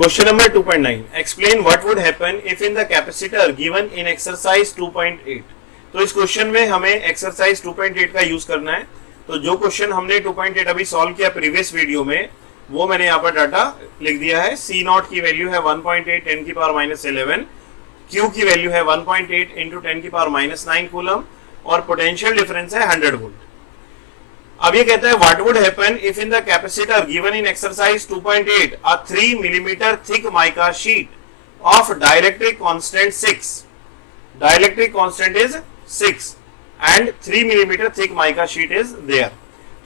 Question number 2.9. Explain what would happen if in the capacitor given in exercise 2.8. तो इस question में हमें exercise 2.8 का यूज करना है। तो जो क्वेश्चन हमने 2.8 अभी सॉल्व किया प्रीवियस वीडियो में, वो मैंने यहाँ पर डाटा लिख दिया है। सी नॉट की वैल्यू है 1.8 10 की पावर -11, क्यू की वैल्यू है 1.8 इंटू 10 की पावर -9 कूलम और पोटेंशियल डिफरेंस है 100 वोल्ट। अब ये कहता है what would happen if in the capacitor given in exercise 2.8 a 3 millimetre thick mica sheet of dielectric constant 6, dielectric constant is 6 and 3 millimetre thick mica sheet is there.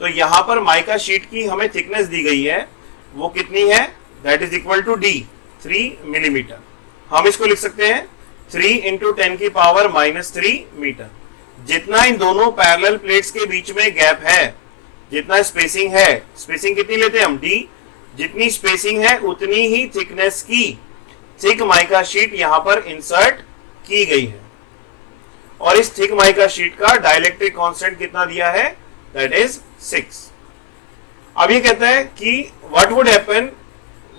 तो यहां पर mica sheet की हमें thickness दी गई है, वो कितनी है, that is equal to d 3 millimetre. हम इसको लिख सकते हैं 3 इंटू 10 की पावर -3 मीटर। जितना इन दोनों पैरेलल प्लेट्स के बीच में गैप है, जितना स्पेसिंग है, स्पेसिंग कितनी लेते हैं हम, डी, जितनी स्पेसिंग है उतनी ही थिकनेस की थिक माइका शीट यहां पर इंसर्ट की गई है। और इस थिक माइका शीट का डाइलेक्ट्रिक कांस्टेंट कितना दिया है, दैट इज 6। अब ये कहता है कि what would happen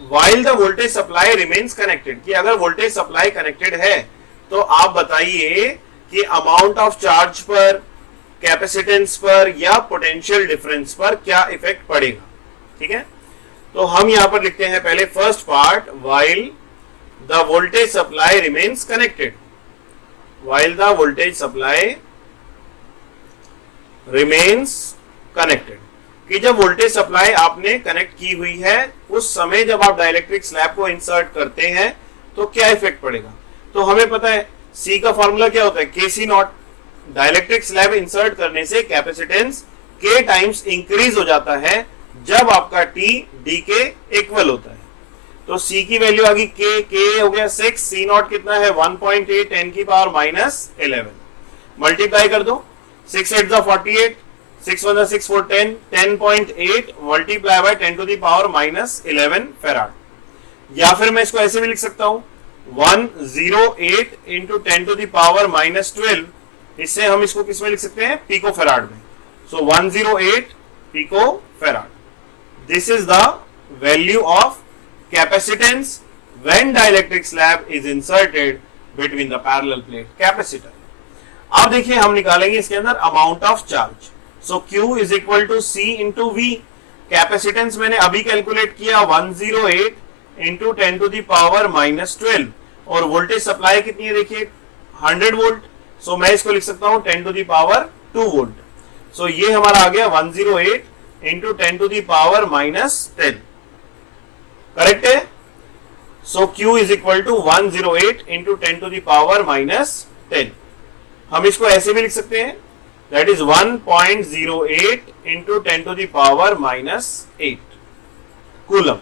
while the voltage supply remains connected, कि अगर वोल्टेज सप्लाई कनेक्टेड है तो आप बताइए कि अमाउंट ऑफ चार्ज पर, कैपेसिटेंस पर या पोटेंशियल डिफरेंस पर क्या इफेक्ट पड़ेगा। ठीक है, तो हम यहां पर लिखते हैं पहले first part, while the voltage supply remains connected, while the voltage supply remains connected, कि जब वोल्टेज सप्लाई आपने कनेक्ट की हुई है उस समय जब आप डाइलेक्ट्रिक स्लैब को इंसर्ट करते हैं तो क्या इफेक्ट पड़ेगा। तो हमें पता है सी का फॉर्मूला क्या होता है, के सी नॉट। डाइलेक्ट्रिक स्लैब इंसर्ट करने से कैपेसिटेंस के टाइम्स इंक्रीज हो जाता है जब आपका टी डी के इक्वल होता है। तो सी की वैल्यू आ गई के हो गया 6, सी नॉट कितना है 1.8 10 की पावर -11। मल्टीप्लाई कर दो, 6 8 48, 6 1 6 4 10, 10.8 multiply by 10 to the power -11 farad. या फिर मैं इसको ऐसे भी लिख सकता हूं 108 इंटू 10 टू द पावर -12, इससे हम इसको किस में लिख सकते हैं, पिको फैराड में। So 108 pico farad. This is the value of capacitance when dielectric slab is inserted between the parallel plate capacitor. अब देखिए हम निकालेंगे इसके अंदर amount of charge. So Q is equal to C into V। Capacitance मैंने अभी calculate किया 108 into 10 to the power -12 और वोल्टेज सप्लाई कितनी है देखिए 100 वोल्ट। सो मैं इसको लिख सकता हूं 10 to the power 2 volt. So ये हमारा आ गया 108 into 10 to the power -10, correct है। So Q is equal to 108 into 10 to the power -10। हम इसको ऐसे भी लिख सकते हैं, that is 1.08 into 10 to the power -8 coulomb.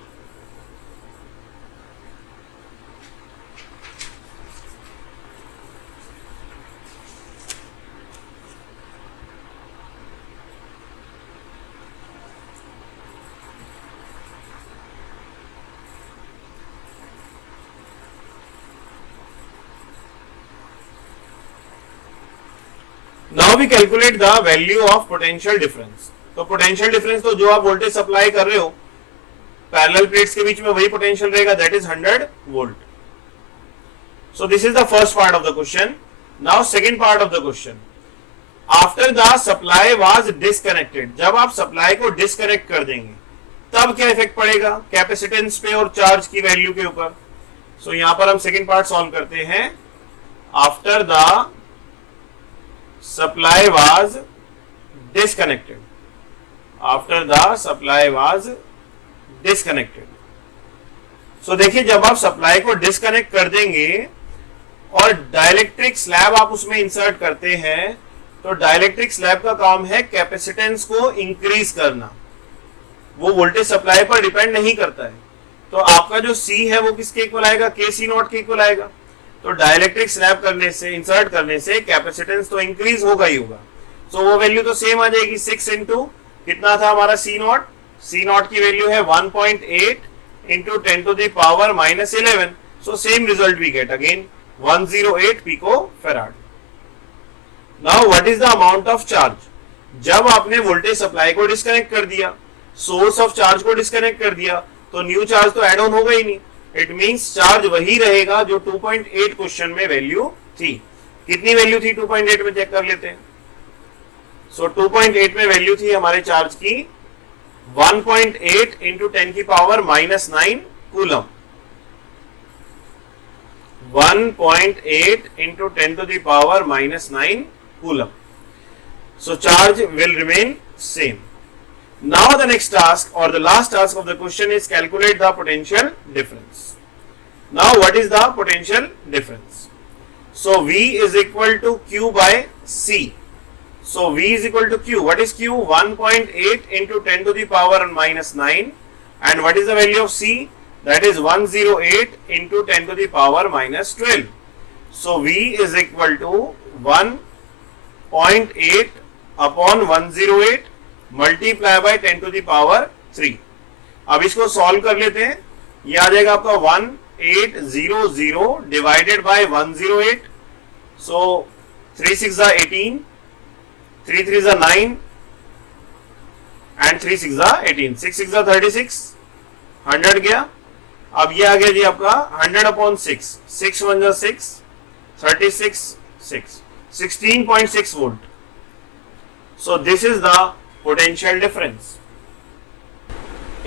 Now we calculate the value of potential difference. तो पोटेंशियल डिफरेंस तो जो आप वोल्टेज सप्लाई कर रहे हो पैरेलल प्लेट्स के बीच में वही पोटेंशियल रहेगा, that is 100 volt. So this is the first part of the question. Now second part of the question, after the supply was disconnected, जब आप सप्लाई को डिस्कनेक्ट कर देंगे तब क्या इफेक्ट पड़ेगा कैपेसिटेंस पे और चार्ज की वैल्यू के ऊपर। सो यहां पर हम सेकंड पार्ट सॉल्व करते हैं। After the supply was disconnected, after the supply was disconnected। so देखिए जब आप सप्लाई को डिस्कनेक्ट कर देंगे और डाइलेक्ट्रिक स्लैब आप उसमें इंसर्ट करते हैं तो डाइलेक्ट्रिक स्लैब का काम है कैपेसिटेंस को इंक्रीज करना, वो वोल्टेज सप्लाई पर डिपेंड नहीं करता है। तो आपका जो C है वो किसके इक्वल आएगा, के सी नॉट के इक्वल आएगा। तो डाइलेक्ट्रिक स्लैब करने से, इंसर्ट करने से कैपेसिटेंस तो इंक्रीज होगा ही होगा। सो वो वैल्यू तो सेम आ जाएगी, 6 इंटू कितना था हमारा सी नॉट, सी नॉट की वैल्यू है 1.8 into 10 to the power -11। So same result we get again 108 pico farad. Now what is the amount of charge, जब आपने वोल्टेज सप्लाई को डिस्कनेक्ट कर दिया, सोर्स ऑफ चार्ज को डिस्कनेक्ट कर दिया, तो न्यू चार्ज तो ऐड ऑन होगा ही नहीं। इट मींस चार्ज वही रहेगा जो 2.8 क्वेश्चन में वैल्यू थी। कितनी वैल्यू थी 2.8 में, चेक कर लेते हैं। सो 2.8 में वैल्यू थी हमारे चार्ज की 1.8 इंटू 10 की power -9 coulomb. 1.8 into 10 to the power -9 coulomb. So charge will remain same. Now the next task or the last task of the question is calculate the potential difference. Now what is the potential difference? So V is equal to Q by C. So V is equal to Q. What is Q? 1.8 into 10 to the power -9. And what is the value of C? That is 108 into 10 to the power -12. So V is equal to 1.8 upon 108 multiply by 10 to the power 3. अब इसको solve कर लेते हैं। ये आ जाएगा आपका 1800 divided by 108. So 3 6 are 18, 3 3 are 9 and 3 6 are 18. 6 6 are 36, 100 गया। अब ये आ गया जी आपका 100 upon 6, 6 1 जा 6, 36 6, 16.6 volt. So this is the potential difference.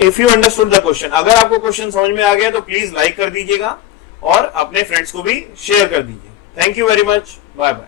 If you understood the question, अगर आपको क्वेश्चन समझ में आ गया तो प्लीज लाइक कर दीजिएगा और अपने फ्रेंड्स को भी शेयर कर दीजिए। Thank you very much, bye bye.